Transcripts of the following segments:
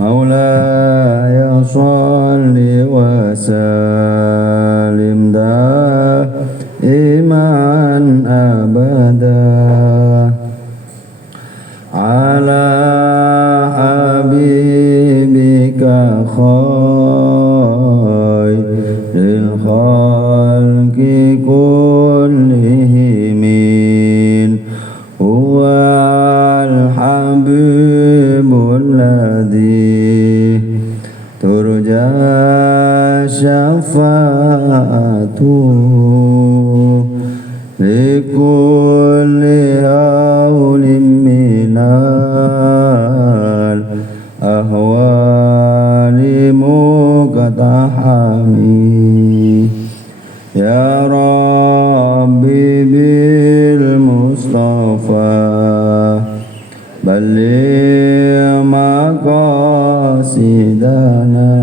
مولاي صل وسلم دائما أبدا على حبيبك خير الخلق كلهم هو الحبيب الذي ترجى شفاعته لكل هول من الأهوال مقتحم يا ربي بالمصطفى بلغ مقاصدنا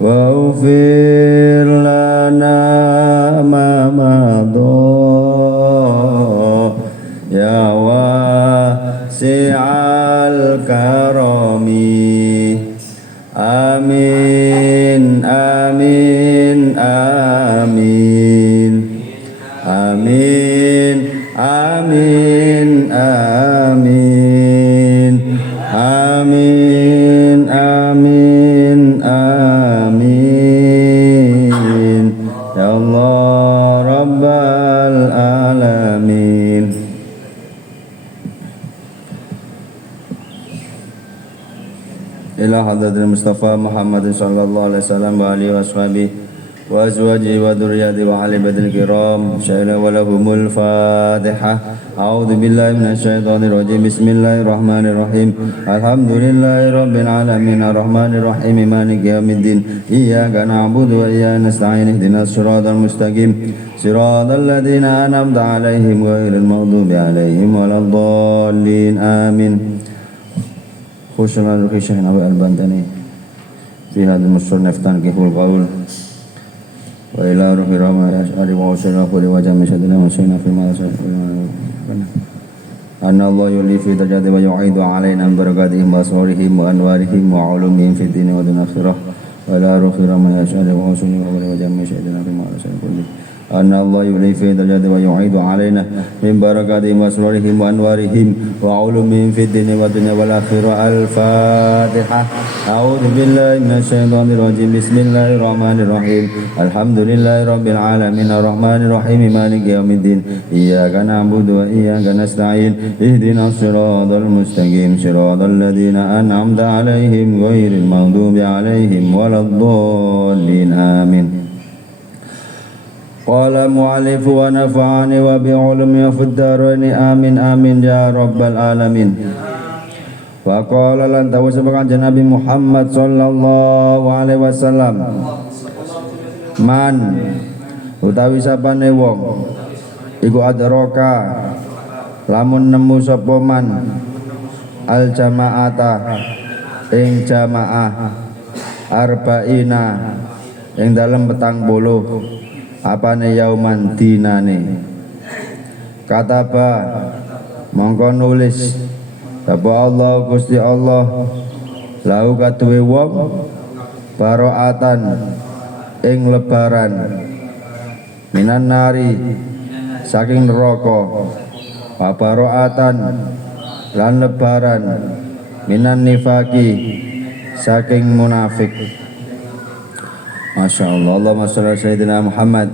واغفر لنا ما مضى يا واسع الكرم آمين آمين آمين آمين آمين آمين آمين آمين آمين يا الله رب العالمين. إلى حضرة المصطفى محمد صلى الله عليه وسلم وآله وأصحابه وأزواجه وذريته وأهل بيته الكرام شهد ولهم الفاتحة. أعوذ بالله من الشيطان الرجيم. بسم الله الرحمن الرحيم. الحمد لله رب العالمين الرحمن الرحيم مالك يوم الدين إياك نعبد وإياك نستعين اهدنا الصراط المستقيم صراط الذين أنعمت عليهم غير المغضوب عليهم ولا الضالين آمين. خشنا الخشين أبي البندني في هذا المصنف تنكيح القول وإلى روح رحمة أشعري وعشرنا كل وجه مشهدنا وشينا في المدرسة أن الله يولي في درجات ويعيد علينا من بركاتهم وأسرارهم وأنوارهم وعلومهم في الدين والدنيا الآخرة وإلى روح رحمة أشعري وعشرنا كل وجه مشهدنا في المدرسة أن الله يولي في درجات ويعيد علينا من بركاتهم وأسرارهم وأنوارهم وعلومهم في الدين والدنيا والآخرة. الفاتحة. أعوذ بالله من الشيطان الرجيم. بسم الله الرحمن الرحيم. الحمد لله رب العالمين الرحمن الرحيم مالك يوم الدين إياك نعبد وإياك نستعين اهدنا الصراط المستقيم صراط الذين أنعمت عليهم غير المغضوب عليهم ولا الضالين آمين. قال المؤلف ونفعني وبعلمه في الدارين آمين آمين يا رب العالمين. Wa qala lan tawu sebakan Nabi Muhammad sallallahu alaihi wasallam man utawi sapane wong iku adraka lamun nemu sapa man al jamaata ing jamaah arba'ina ing dalem 40 apane yauman dinane kataba mongko nulis sapa Allah Gusti Allah lahu kaduwe wong baroatan ing lebaran minan nari saking neraka baroatan lan lebaran minan nifaki saking munafik. Masya Allah. Allahumma sholli ala sayyidina Muhammad.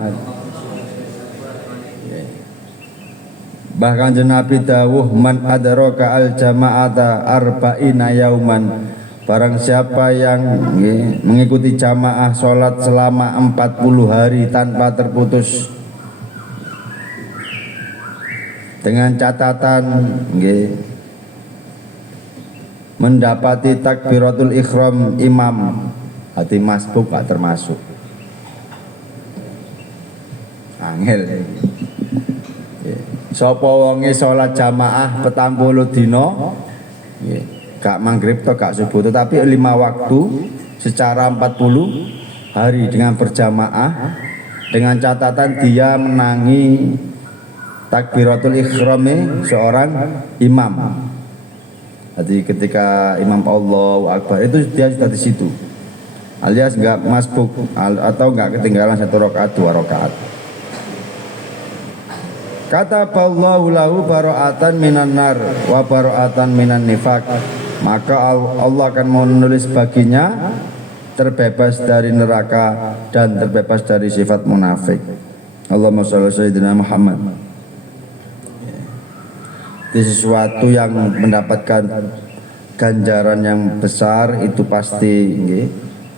Bahkan Nabi dawuh man adraka al jama'ata arba'ina yauman, barang siapa yang mengikuti jamaah sholat selama 40 hari tanpa terputus dengan catatan mendapati takbiratul ikhram imam, hati masbuk gak termasuk angel. Sapa wonge salat jamaah 40 dina gak maghrib atau gak subuh tetapi 5 waktu secara 40 hari dengan berjamaah dengan catatan dia menangi takbiratul ikhrame seorang imam. Jadi ketika Imam Allahu Akbar itu dia sudah di situ, alias nggak masbuk atau nggak ketinggalan 1 rakaat 2 rakaat. Kata Allahu lahu bara'atan minan nar wa bara'atan minan nifaq, maka Allah akan menulis baginya terbebas dari neraka dan terbebas dari sifat munafik. Allahumma shalli ala sayyidina Muhammad. Itu sesuatu yang mendapatkan ganjaran yang besar itu pasti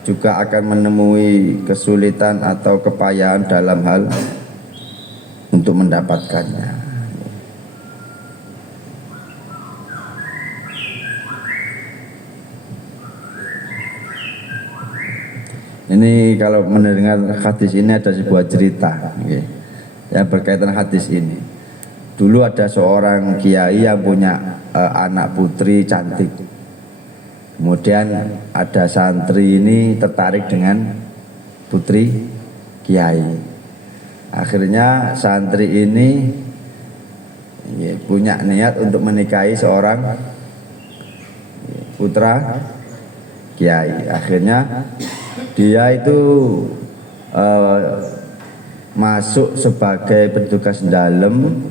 juga akan menemui kesulitan atau kepayahan dalam hal untuk mendapatkannya. Ini kalau mendengar hadis ini ada sebuah cerita yang berkaitan hadis ini. Dulu ada seorang kiai yang punya anak putri cantik. Kemudian ada santri ini tertarik dengan putri kiai. Akhirnya santri ini punya niat untuk menikahi seorang putra kiai. Akhirnya dia itu masuk sebagai petugas dalam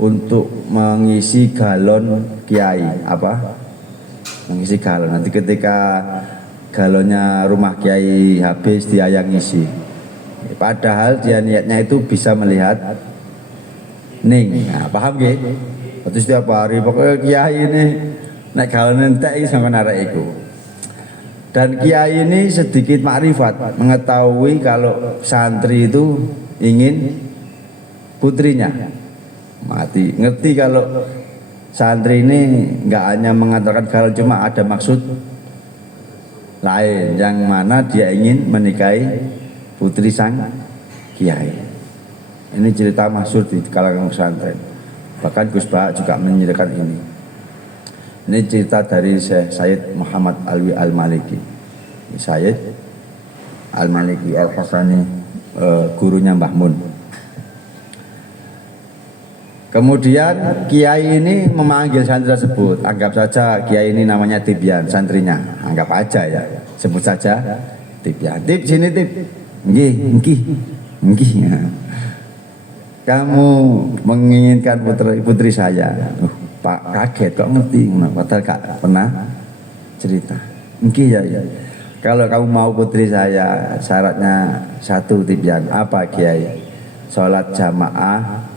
untuk mengisi galon kiai. Mengisi galon. Nanti ketika galonnya rumah kiai habis dia yang ngisi. Padahal dia niatnya itu bisa melihat ning. Nah, paham nggih? Terus setiap hari pokoknya kiai ini nek galon entek iki sampean arek iku. Dan kiai ini sedikit makrifat, mengetahui kalau santri itu ingin putrinya mati. Ngerti kalau santri ini nggak hanya mengantarkan galon, cuma ada maksud lain, yang mana dia ingin menikahi putri sang kiai. Ini cerita masyhur di kalangan pesantren. Bahkan Gus Bah juga menyediakan ini. Ini cerita dari Syekh Muhammad Alwi Al-Maliki. Syekh Al-Maliki Al-Hasani, gurunya Mbah Mun. Kemudian kiai ini memanggil santri tersebut. Anggap saja kiai ini namanya Tibyan, santrinya. Anggap aja ya, sebut saja Tibyan. Tib, sini Tib. Nggih. Kamu menginginkan putri saya. Pak kaget kok ngerti, padahal gak pernah cerita. Nggih ya. Kalau kamu mau putri saya, syaratnya 1 Tibyan. Apa Kiai? Sholat jamaah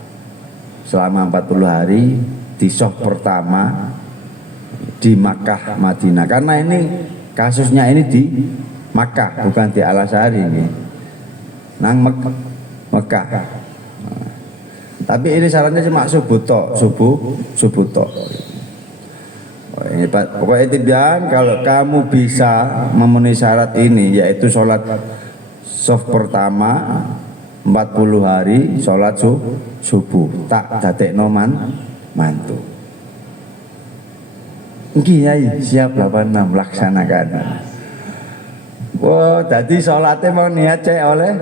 selama 40 hari di soh pertama di Makkah Madinah. Karena ini kasusnya ini di Makkah, bukan di Al-Azhar ini. Nang Mekah. Tapi ini syaratnya cuma subuh tok. Pokoknya Tibyan, kalau kamu bisa memenuhi syarat ini, yaitu sholat sof pertama 40 hari, sholat subuh, tak dadekno mantu. Nggih Yai, siap 86 laksanakan. Wah, jadi sholatnya mau niat cek oleh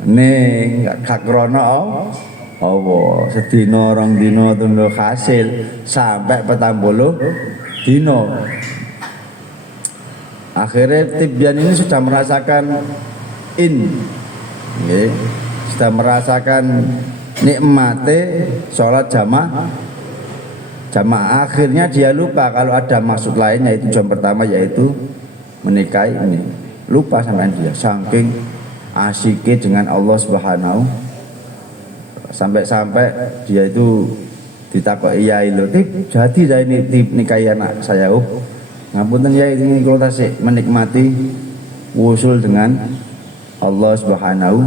ning gak krono apa sedina 2 dina tunduk hasil sampai 40 dino. Akhirnya Tibyan ini sudah merasakan sudah merasakan nikmate sholat jamaah. Akhirnya dia lupa kalau ada maksud lain, yaitu jam pertama, yaitu menikahi ini. Lupa sampai dia, saking asyiknya dengan Allah Subhanahu. Sampai-sampai dia itu ditakoki Yai lho, jadi saya ini nikahi anak saya. Ngapunten Yai, ini kalau tasik menikmati wusul dengan Allah Subhanahu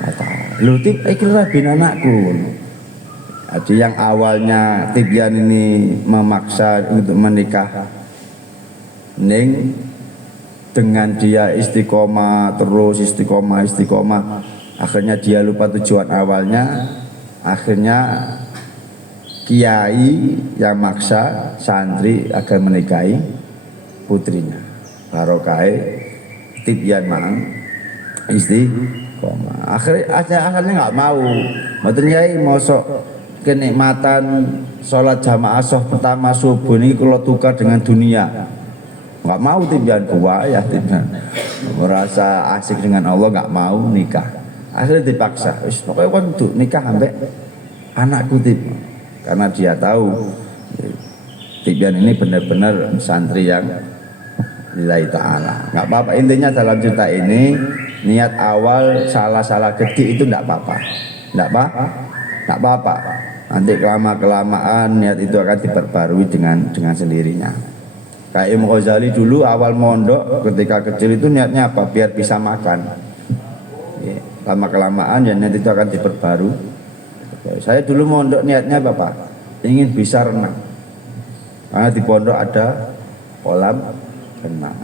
wa ta'ala. Lho iki bin anakku. Jadi yang awalnya Tibyan ini memaksa untuk menikah ning dengan dia istiqomah terus istiqomah, akhirnya dia lupa tujuan awalnya. Akhirnya kiai yang maksa santri agar menikahi putrinya. Barokai Tibyan mang istiqomah. Akhirnya nggak mau. Maksudnya mosok kenikmatan sholat jamaah soft pertama subuh ini kalau tukar dengan dunia, nggak mau timbian gua ya timbian merasa asik dengan Allah, nggak mau nikah, akhirnya dipaksa, pokoknya kan tuh nikah sampai anakku tip, karena dia tahu timbian ini benar-benar santri yang lillahi ta'ala. Nggak apa-apa, intinya dalam cerita ini niat awal salah-salah ketik itu nggak apa-apa, nggak apa-apa. Nanti kelamaan niat itu akan diperbarui dengan sendirinya. Kayak Imam Ghazali dulu awal mondok ketika kecil itu niatnya apa? Biar bisa makan. Lama-kelamaan ya niat itu akan diperbarui. Saya dulu mondok niatnya apa? Ingin bisa renang. Karena di pondok ada kolam renang.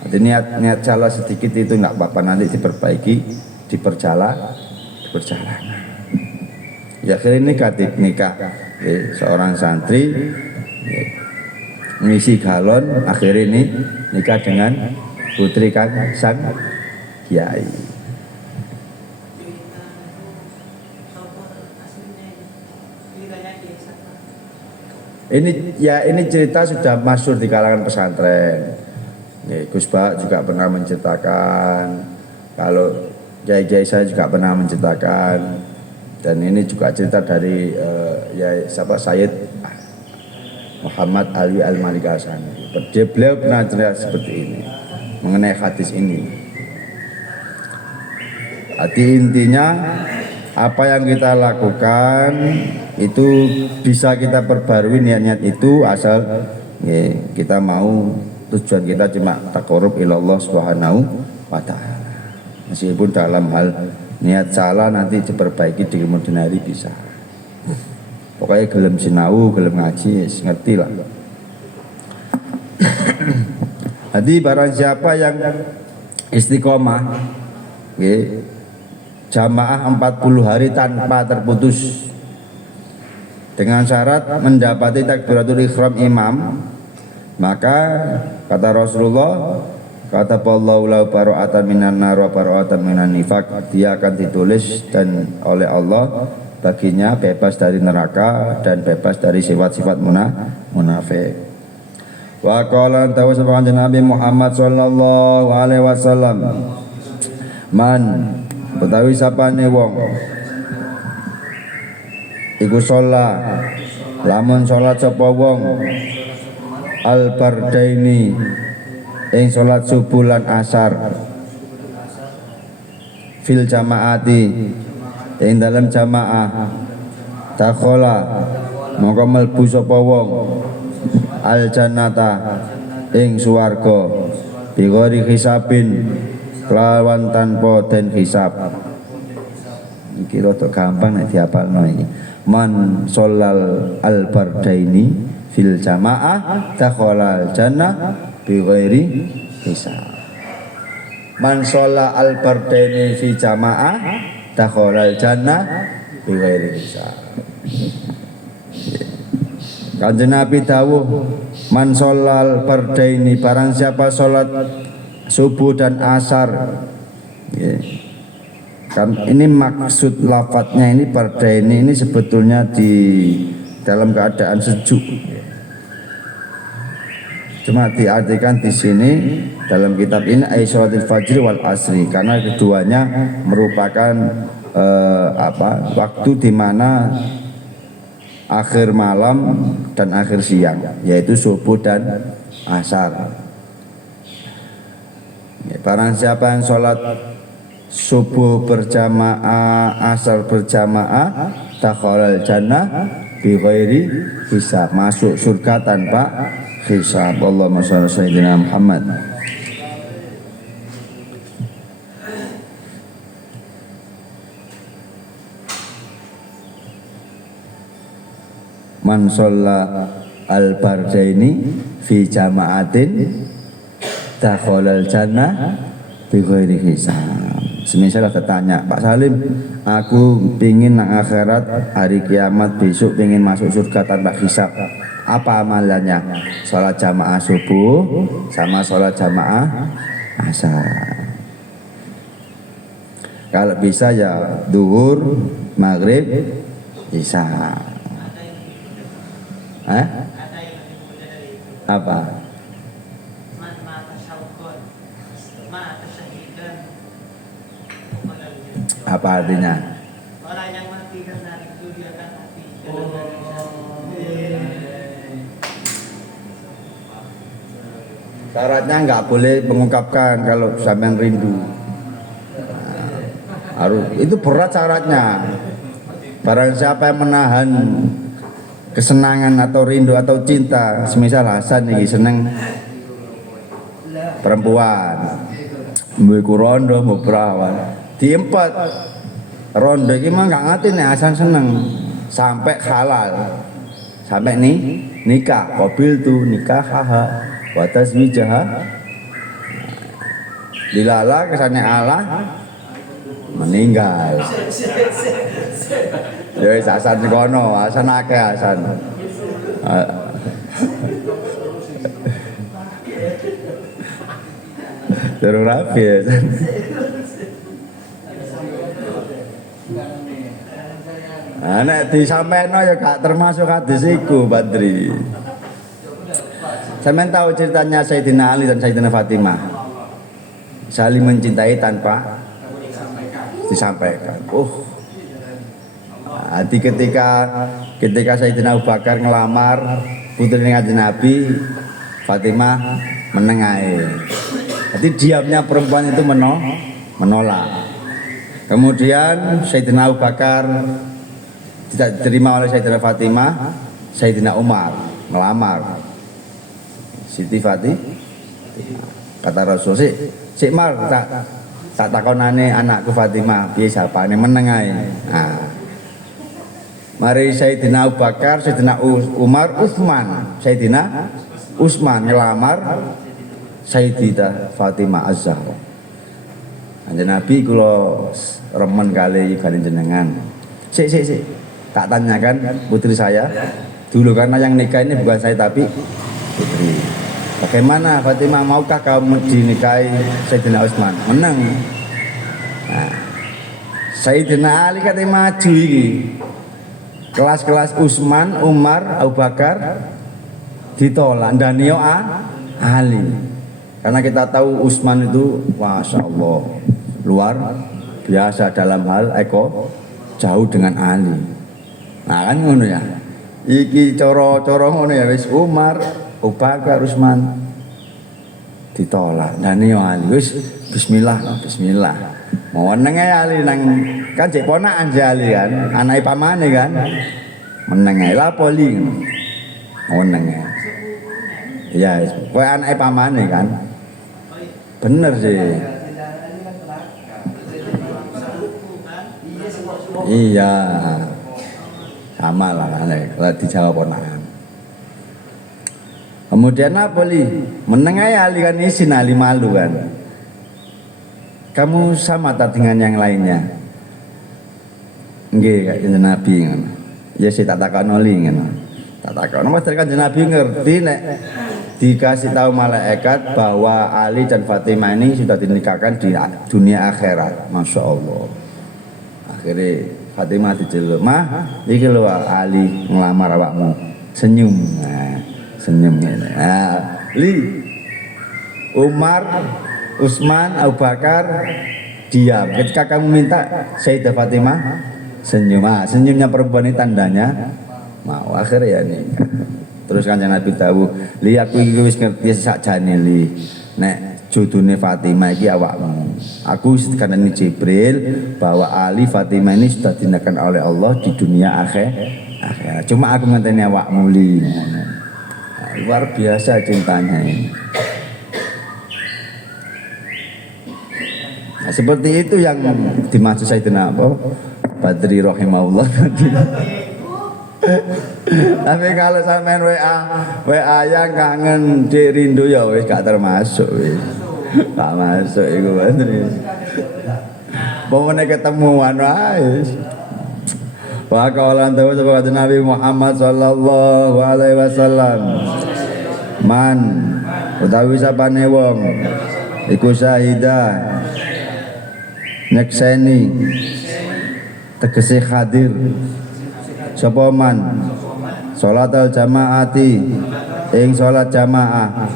Jadi niat salah sedikit itu nggak apa-apa, nanti diperbaiki di perjalanan. Ya akhirnya nikah seorang santri mengisi galon, akhirnya ini nikah dengan putri sang kiai. Ini cerita sudah masyhur di kalangan pesantren. Gus Bak juga pernah menceritakan, kalau kiai-kiai saya juga pernah menceritakan. Dan ini juga cerita dari Sayyid Muhammad Ali Al-Malik Hassani. Beliau pernah cerita seperti ini mengenai hadis ini. Jadi intinya apa yang kita lakukan itu bisa kita perbarui niat-niat itu asal kita mau, tujuan kita cuma taqarrub ilallah subhanahu wa ta'ala. Meskipun dalam hal niat salah nanti diperbaiki di kemudian hari bisa. Pokoknya gelem sinau, gelem ngaji, ngerti lah. Jadi barang siapa yang istiqomah, jamaah 40 hari tanpa terputus, dengan syarat mendapati takbiratul ihram imam, maka kata Rasulullah, kata Allahu la bara'atan minan nar wa bara'atan minan nifaq, dia akan ditulis dan oleh Allah baginya bebas dari neraka dan bebas dari sifat-sifat munafik. Wa qala tahu sabana Nabi Muhammad sallallahu alaihi wasallam, man betawi sapane wong iku sholat, lamun sholat sapa wong al bardaini ing sholat subuh lan asar fil jamaati ing dalam jamaah dakhala mongko mlebu sapa wong al jannata ing swarga bi ghairi hisabin lawan tanpa den hisab. Iki rada gampang nek diapalno iki. Man sholal al bardaini fil jamaah dakhala al jannah bi ghairi hisab. Man sholla al bardaini fi jamaah dakhala al jannah bi ghairi hisab. Kanjeng Nabi dawuh, man sholla al bardaini, barang siapa sholat subuh dan asar. Kan ini maksud lafadznya ini bardaini ini sebetulnya di dalam keadaan sejuk. Cuma diartikan di sini dalam kitab ini ay sholatil fajri wal asri, karena keduanya merupakan waktu di mana akhir malam dan akhir siang, yaitu subuh dan asar. Barang siapa yang sholat subuh berjamaah, asar berjamaah, dakhalal jannah bi ghairi hisab, masuk surga tanpa hisab. Allahumma shalli ala sayyidina Muhammad. Man sholla al bardaini fi jama'atin dakhalal jannah bi ghairi hisab. Semisal ada tanya, Pak Salim, aku pingin nang akhirat hari kiamat besok pingin masuk surga tanpa hisab, apa amalannya? Sholat jamaah subuh sama sholat jamaah asar. Kalau bisa ya duhur, maghrib, Bisa. Hah? Apa? Apa artinya? Orang yang mati karena itu dia akan mati. Syaratnya nggak boleh mengungkapkan kalau sampean rindu. Harus itu berat syaratnya. Barang siapa yang menahan kesenangan atau rindu atau cinta, semisal Hasan ini seneng perempuan, mbok rondo mbok perawan, diempat rondo iki mah nggak ngerti nih Hasan seneng sampai halal, sampai nih nikah, qabil tu nikah haha wa tazwijaha dilala kesane Allah meninggal. Ya wis Hasan kono, Hasan akeh Hasan. Durung rapi ya. Nek disampaikan ya gak termasuk hadis iku Badri. Sampeyan tahu ceritanya Sayyidina Ali dan Sayyidina Fatimah saling mencintai tanpa disampaikan. Hati ketika Sayyidina Abu Bakar ngelamar putri Nabi Fatimah menengahi. Jadi diamnya perempuan itu menolak. Kemudian Sayyidina Abu Bakar tidak diterima oleh Sayyidina Fatimah, Sayyidina Umar melamar Siti Fatimah. Kata Rasul, "Sik Mar tak takonane anakku Fatimah, piye sapane menengae." Nah, mari Sayyidina Abu Bakar, Sayyidina Umar, Utsman, Sayyidina Utsman ngelamar Sayyidah Fatimah Az-Zahra. Kanjeng Nabi kula remen kali jenengan. Sik. Tak tanyakan putri saya dulu karena yang nikah ini bukan saya tapi putri. Bagaimana Fatimah, maukah kamu dinikahi Sayyidina Utsman? Menang. Nah, Sayyidina Ali katanya maju iki. Kelas-kelas Utsman, Umar, Abu Bakar ditolak dan Ali. Karena kita tahu Utsman itu Masya Allah luar biasa dalam hal jauh dengan Ali. Nah kan ngono ya. Iki coro-coro ngono ya wis Umar, Abu Bakar, Utsman ditolak dan Ali wis bismillah. Mau nenge Ali nang kan cek ponakan Ali kan, anake pamane kan. Menenge la poli ngono. Mau nenge. Ya, kowe anake pamane kan. Bener sih. Iya. Sama lah kalau dijawab ponakan. Kemudian apa li? Menengai Ali kan isin Ali malu kan. Kamu sama tak dengan yang lainnya? Nggih kanjeng Nabi ngono. Ya sik tak takono li ngono. Tak takono Mas kanjeng Nabi ngerti nek dikasih tahu malaikat bahwa Ali dan Fatimah ini sudah dinikahkan di dunia akhirat. Masya Allah. Akhirnya Fatimah diceluk, "Mah, iki lho Ali ngelamar awakmu." Senyum. Nah, senyum ngene. Nah, Li Umar, Utsman, Abu Bakar diam. Ketika kamu minta Sayyidah Fatimah senyum. Senyumnya perempuan ini tandanya mau. Akhirnya ya nikah. Terus kanjeng Nabi tahu, "Li aku iki wis ngerti sakjane Li. Nek jodone Fatimah iki awakmu. Aku dikandani Jibril bahwa Ali Fatimah ini sudah dinikahkan oleh Allah di dunia akhirat. Cuma aku ngenteni awakmu Li." Nah, luar biasa cintanya ini. Nah, seperti itu yang dimaksud Sayyidina Badri rahimahullah tadi. Tapi kalau sampean WA yang kangen di rindu ya wis gak termasuk wis. Gak masuk iku Badri. Pomone ketemuan wae. Wa qalan tawu sabaqat Nabi Muhammad sallallahu alaihi wasallam. Man utawi sapane wong iku syahidah nyekseni tegese hadir sapa man salatal jamaati ing salat jamaah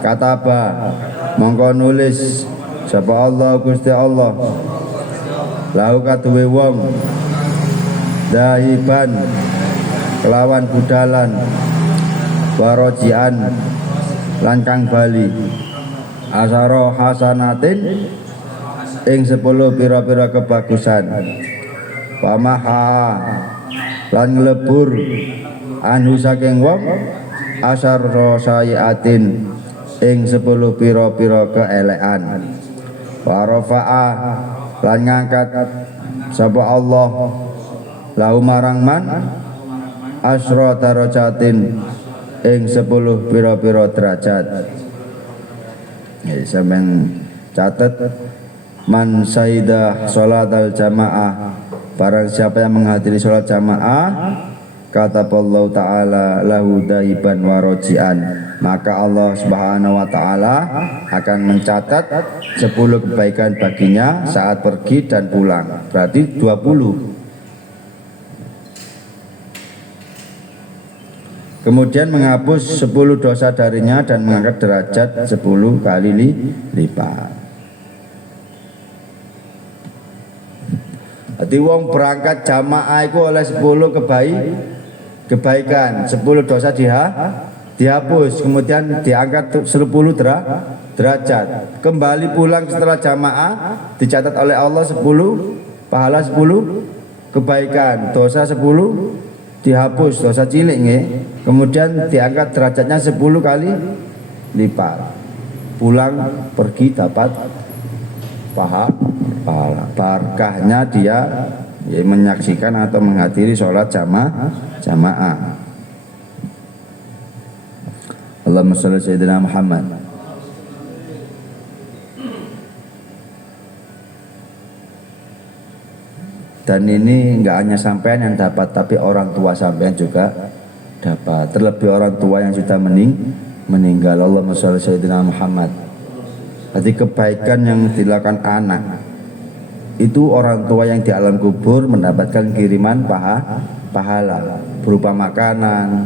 kataba mongko nulis sapa Allah Gusti Allah lahu kaduwe wong dahiban kelawan budalan warojian lan kang bali asaro hasanatin ing 10 pira-pira kebagusan pamaha lan nglebur anu saking wong asaro sayiatin ing 10 pira-pira keelekan warafa'a lan ngangkat sapa Allah lahu marang man asra darajatin ing 10 pira-pira derajat. Ya sampean catat man saida salatal jamaah barang siapa yang menghadiri salat jamaah kata Allah Ta'ala lahu dahiban warojian maka Allah Subhanahu wa Ta'ala akan mencatat 10 kebaikan baginya saat pergi dan pulang berarti 20. Kemudian menghapus 10 dosa darinya dan mengangkat derajat 10 kali lipat. Jadi wong berangkat jamaah itu oleh 10 kebaikan, 10 dosa dihapus, kemudian diangkat 10 derajat. Kembali pulang setelah jamaah dicatat oleh Allah 10 pahala 10 kebaikan, dosa 10 dihapus, dosa cilik nggih. Kemudian diangkat derajatnya 10 kali lipat. Pulang pergi dapat pahala. Barkahnya dia ya, menyaksikan atau menghadiri sholat jamaah. Allahumma shalli sayyidina Muhammad. Dan ini enggak hanya sampean yang dapat, tapi orang tua sampean juga dapat. Terlebih orang tua yang sudah meninggal. Allahumma shalli sayyidina Muhammad. Jadi kebaikan yang dilakukan anak itu orang tua yang di alam kubur mendapatkan kiriman pahala berupa makanan,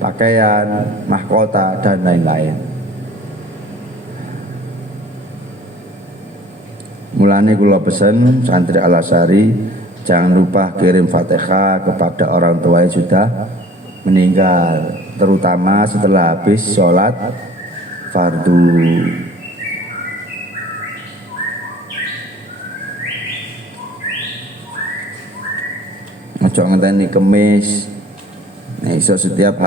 pakaian, mahkota dan lain-lain. Mulane kula pesen santri Al-Azhari jangan lupa kirim Fatihah kepada orang tua yang sudah meninggal, terutama setelah habis sholat fardu. Ojo ngenteni Kemis. Nah, iso setiap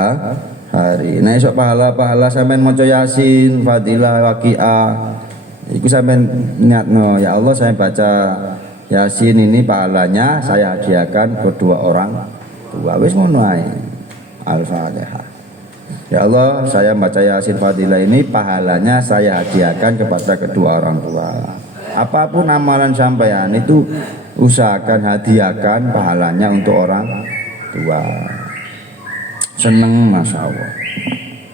hari. Nah, iso pahala-pahala sampean maca Yasin, Fadilah, Waqiah. Iku sampean niatno, ya Allah saya baca Yasin ini pahalanya saya hadiahkan kedua orang tua. Wis ngono ae. Al-Fatihah. Ya Allah, saya baca Yasin Fadilah ini pahalanya saya hadiahkan kepada kedua orang tua. Apapun amalan sampean itu usahakan hadiahkan pahalanya untuk orang tua. Seneng Masya Allah.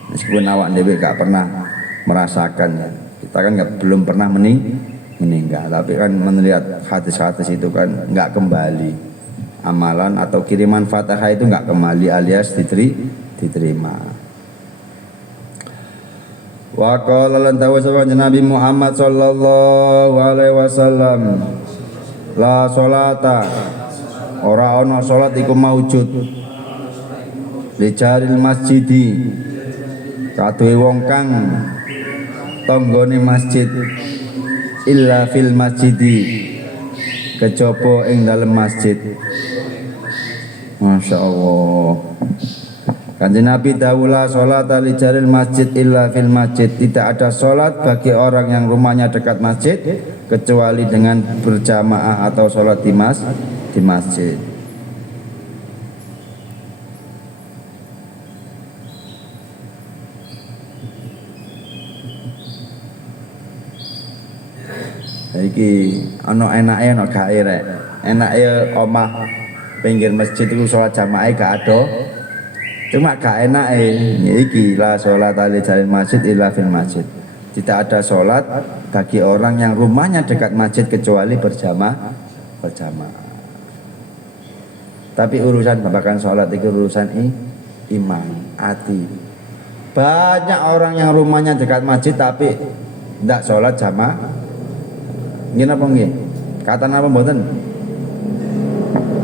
Meskipun awak dewe gak pernah merasakan ya. Kita kan belum pernah meninggal. Tapi kan melihat hadis-hadis itu kan gak kembali. Amalan atau kiriman Fatihah itu gak kembali alias diterima. Wa qala lan tawassawa Nabi Muhammad sallallahu alaihi wasallam la sholata ora ana salat iku maujud li jaril masjidi kaduwe wong kang tanggane masjid illa fil masjidi kejaba ing dalem masjid. Masya Allah. Kanjeng Nabi dawuh salat li jaril masjid illa fil masjid. Tidak ada salat bagi orang yang rumahnya dekat masjid kecuali dengan berjamaah atau sholat di masjid. Iki ana enake ana gawe rek. Enake omah pinggir masjid iku sholat jamaah gak ada. Cuma gak enake iki la sholat li jaril masjid illa fil masjid. Tidak ada sholat bagi orang yang rumahnya dekat masjid kecuali berjamaah. Tapi urusan babakan sholat itu urusan iman, hati. Banyak orang yang rumahnya dekat masjid tapi tidak sholat jamaah. Gini apa nggih? Kata apa mboten?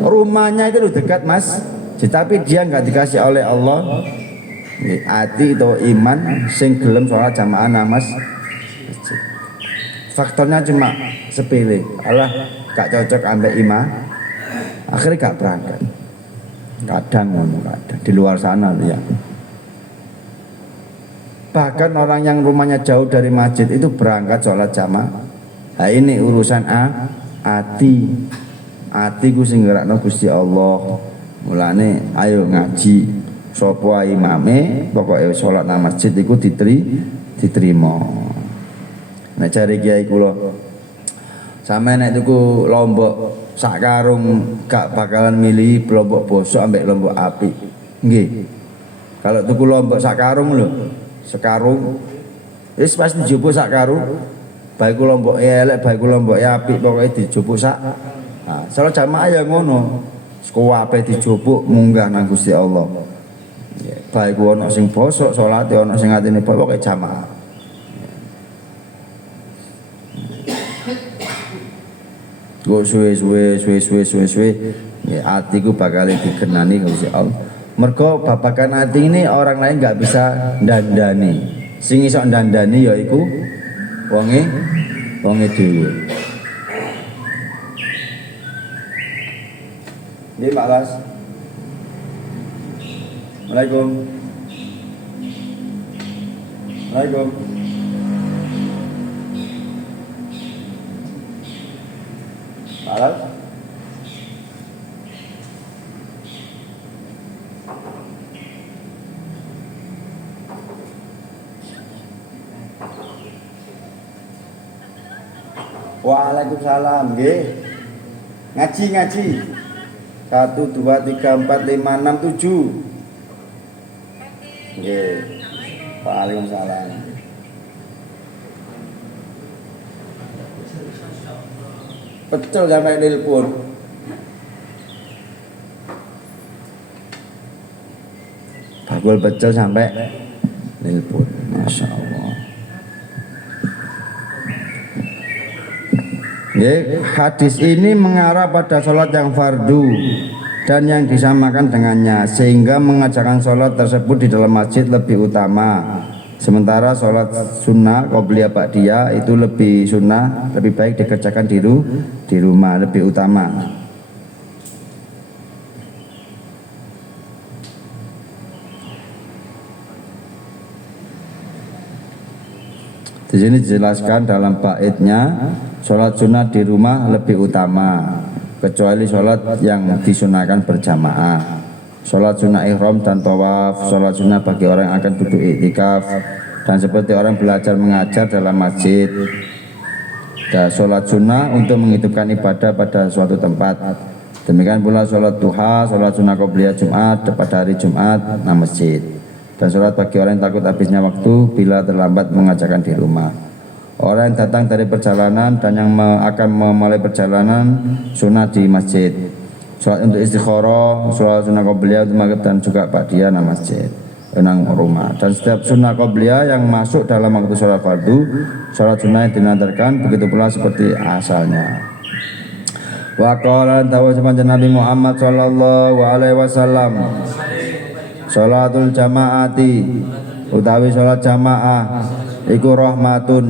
Rumahnya itu dekat mas, tapi dia nggak dikasih oleh Allah hati atau iman sing gelem sholat jamaah namas. Faktornya cuma sepele, Allah gak cocok ambek iman, akhirnya gak berangkat. Kadang di luar sana ya. Bahkan orang yang rumahnya jauh dari masjid itu berangkat sholat jamaah. Nah ini urusan hati. Hati ku sing gerakno Gusti Allah. Mulane ayo ngaji. Sapa imame pokoke sholat nang masjid iku diterima. Nek jare kiai kula sampe nek tuku lombok sak karung gak bakalan milih lombok bosok ambek lombok apik. Nggih. Kalau tuku lombok sak karung lho, sekarung wis pasti dijupuk sak karung. Baik ku lombok elek, baik ku lombok apik pokoke dijupuk sak. Nah, salat jamaah ya ngono. Kuwape dijupuk munggah nang Gusti Allah. Baik ku ana sing bosok salate ana sing atine pokoke jamaah. Go suwe-suwe ya atiku bakal dikenani Gusti Allah. Mergo babakan ati ini orang lain enggak bisa ndandani. Sing iso ndandani yaiku wonge dhewe. Nggih Pak Las. Assalamualaikum. Assalamualaikum. Pak Las. Waalaikumsalam, nggih. Ngaji. 1 2 3 4 5 6 7. Nggih. Waalaikumsalam. Pecel sampai nelpon. Bakul pecel sampai nelpon. Masya Allah. Hadis ini mengarah pada sholat yang fardu dan yang disamakan dengannya, sehingga mengajarkan sholat tersebut di dalam masjid lebih utama, sementara sholat sunnah qobliyah ba'diyah itu lebih sunnah, lebih baik dikerjakan di rumah, lebih utama. Di sini dijelaskan dalam baitnya, sholat sunnah di rumah lebih utama, kecuali sholat yang disunahkan berjamaah. Sholat sunnah ihram dan tawaf, sholat sunnah bagi orang yang akan duduk iktikaf, dan seperti orang belajar mengajar dalam masjid. Dan sholat sunnah untuk menghidupkan ibadah pada suatu tempat. Demikian pula sholat duha, sholat sunnah qobliyah Jumat pada hari Jumat nang masjid. Dan sholat bagi orang yang takut habisnya waktu bila terlambat mengajarkan di rumah. Orang yang datang dari perjalanan dan yang akan memulai perjalanan sunnah di masjid. Sholat untuk istikharah, sholat sunnah qobliyah maghrib dan juga ba'diyah nang masjid, nang rumah. Dan setiap sunnah qobliyah yang masuk dalam waktu sholat fardu, sholat sunnah yang dinandarkan, begitu pula seperti asalnya. Wa qala tawassaman Nabi Muhammad sallallahu alaihi wasallam, sholatul jamaati utawi sholat jamaah iku rahmatun,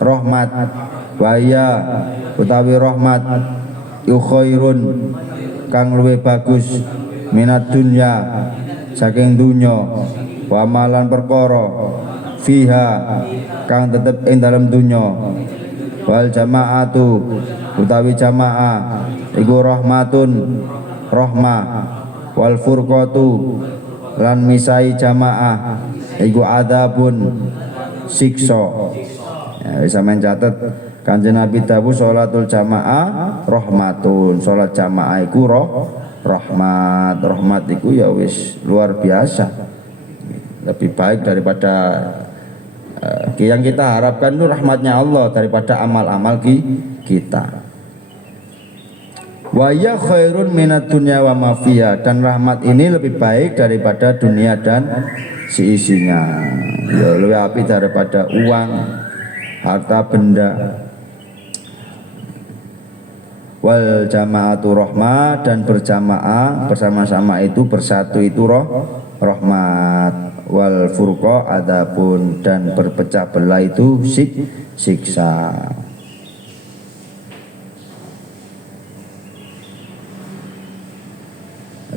rahmat, waya utawi rahmat iku khairun kang luwih bagus minat dunya saking dunya, wa malan perkara fiha kang tetep ing dalam dunya, wal jamaatu utawi jamaah iku rahmatun, rahmah, wal furqatu lan misai jamaah iku adabun, siksa. Ya, bisa mencatat Kanjeng Nabi dawuh sholatul jamaah rahmatun, sholat jamaah iku rahmat. Rahmat iku ya wis luar biasa, lebih baik daripada yang kita harapkan itu rahmatnya Allah daripada amal-amal kita. Wa ya khairun minad dunya wa ma fiha, dan rahmat ini lebih baik daripada dunia dan seisinya. Ya lebih apik daripada uang, harta benda. Wal jama'atu rahmah, dan berjamaah bersama-sama itu bersatu itu rahmat. Wal furqa adapun, dan berpecah belah itu siksa.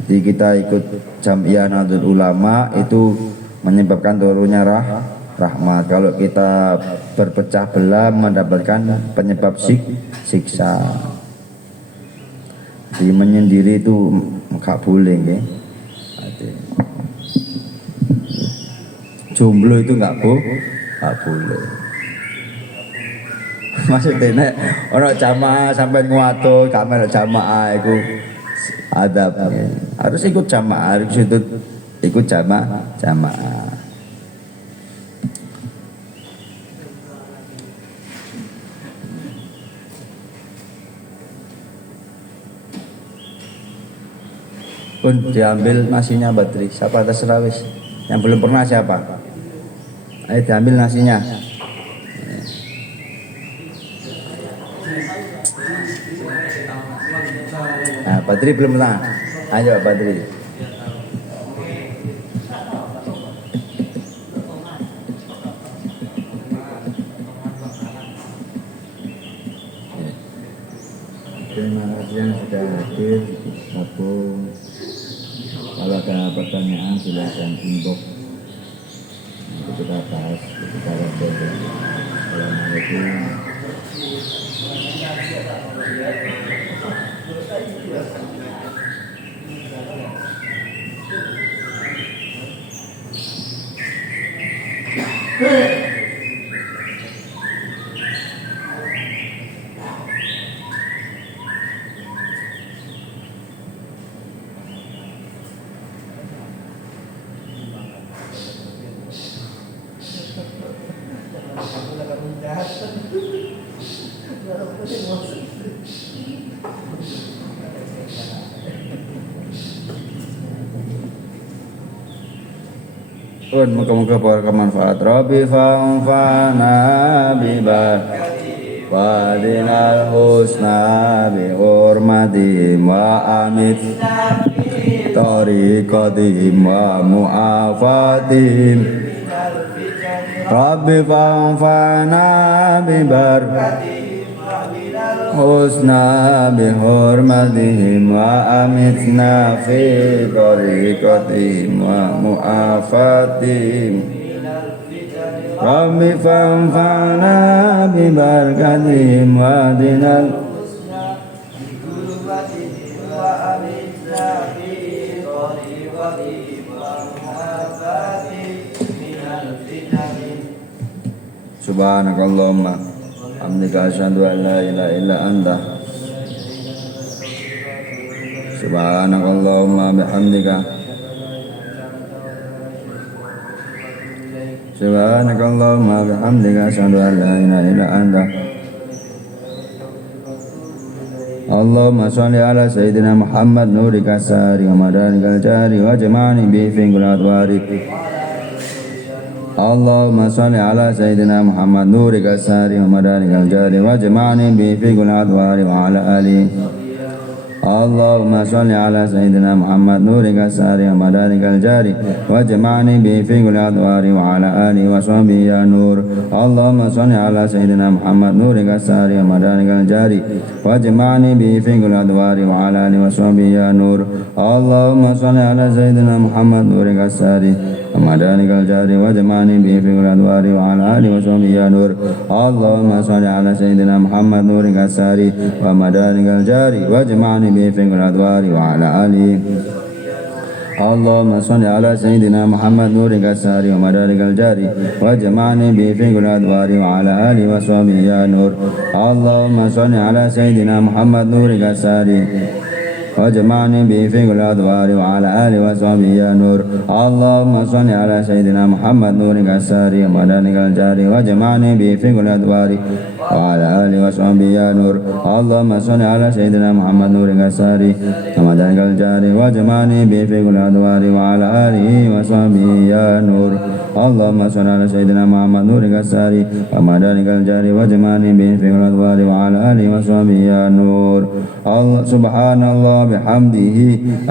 Jadi kita ikut Jam'iyah Nahdlatul Ulama itu menyebabkan turunnya rahmat. Kalau kita berpecah belah mendapatkan penyebab siksa. Jadi menyendiri itu gak boleh ya. Jomblo itu gak boleh. Maksudnya nek ono jamaah sampai nguato gak melok jamaah itu adabnya. Harus ikut jamaah, harus ikut jamaah. Pun diambil nasinya Badri. Siapa atas Rawis? Yang belum pernah siapa? Ayo diambil nasinya. Nah, Badri belum pernah. Ayo Badri. Terima kasih yang sudah hadir gabung. Kalau ada pertanyaan silakan inbox. Nanti kita bahas, kita respon. Assalamualaikum. Moga-moga berkah manfaat. Rabbi fa'anfa'na wadinal husna bi hurmatihim wa amit tariqatihim wa mu'afatihim. Rabbi fa'anfa'na husna bi hurmatihim wa amitna fi tariqatihim wa mu'afatihim. Rabbi fa'anfa'na bi barakatihim wa dinal Subhanakallahumma hamdika asyhadu an la ilaha illa anta. Subhanakallahumma bihamdika. Subhanakallahumma bihamdika asyhadu an la ilaha illa anta. Allahumma sholli ala sayyidina Muhammad nurika sari wa madanikal jari wa jamani bi fingul adwari. Allahumma sholli ala sayyidina Muhammad nurika sari wa madanikal jari wa jamani bi fingul adwari wa ala ali. Allahumma sholli ala sayyidina Muhammad nurika sari wa madanikal jari wa jamani bi fingul adwari wa ala ali wa sahbihi ya nur. Allahumma sholli ala sayyidina Muhammad nurika sari wa madanikal jari wa jamani bi fingul adwari wa ala ali wa sahbihi ya nur. Allahumma sholli ala sayyidina Muhammad nurika sari Ramadan jari wa jamani bi fil adwari wa ala alihi wa sahbihi ya nur. Allahumma shalli ala sayyidina Muhammad nuril kasari wa madanikal jari wa jamani bi fil adwari wa ala alihi. Allahumma shalli ala sayyidina Muhammad nuril kasari wa madanikal jari wa jamani bi fil adwari wa ala alihi wa sahbihi ya nur. Allahumma shalli ala sayyidina Muhammad nuril kasari واجمعني به في كل الأدوار وعلى آله وصحبه يا نور اللهم صل على سيدنا محمد نورك الساري ومدانك الجاري واجمعني به في كل الأدوار وعلى آله وصحبه يا نور اللهم صل على سيدنا محمد نورك الساري ومدانك الجاري واجمعني به في كل الأدوار وعلى آله وصحبه يا نور اللهم صل على سيدنا محمد نورك الساري ومدانك الجاري واجمعني به في كل الأدوار وعلى آله وصحبه يا نور سبحان الله بحمده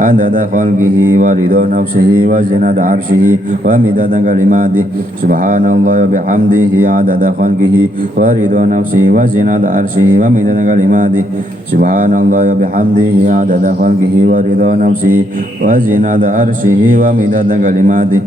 عدد خلقه ورضا نفسه وزنة عرشه ومداد كلماته سبحان الله وبحمده عدد خلقه ورضا نفسه وزنة عرشه ومداد كلماته سبحان الله وبحمده عدد خلقه ورضا نفسه وزنة عرشه ومداد كلماته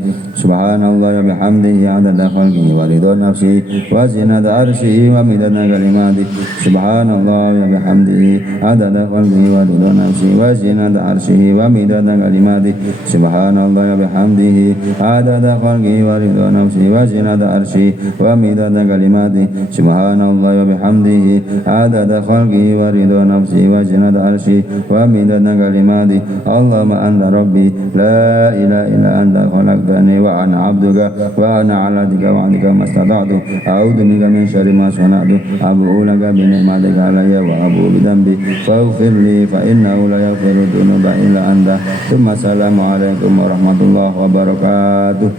سبحان الله وبحمده عدد خلقه ورضا نفسه وزنة عرشه ومداد كلماته سبحان الله وبحمده عدد خلقه ورضا نفسه وزنة عرشه ومداد كلماته سبحان الله وبحمده عدد خلقه ورضا نفسه وزنة عرشه ومداد كلماته سبحان الله وبحمده عدد خلقه ورضا نفسه وزنة عرشه ومداد كلماته اللهم أنت ربي لا إله إلا أنت خلقتني وأنا عبدك وأنا على عهدك وعهدك ما استطعت أعوذ بك من شر ما صنعت أبوء لك بنعمتك علي وأبوء بذنبي فاغفر لي فإنه لا يغفر الذنوب إلا أنت ثم السلام عليكم ورحمة الله وبركاته.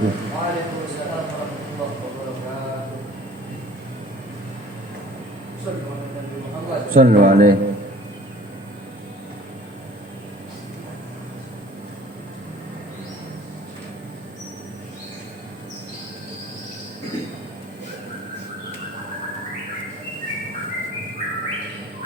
صلوا عليه.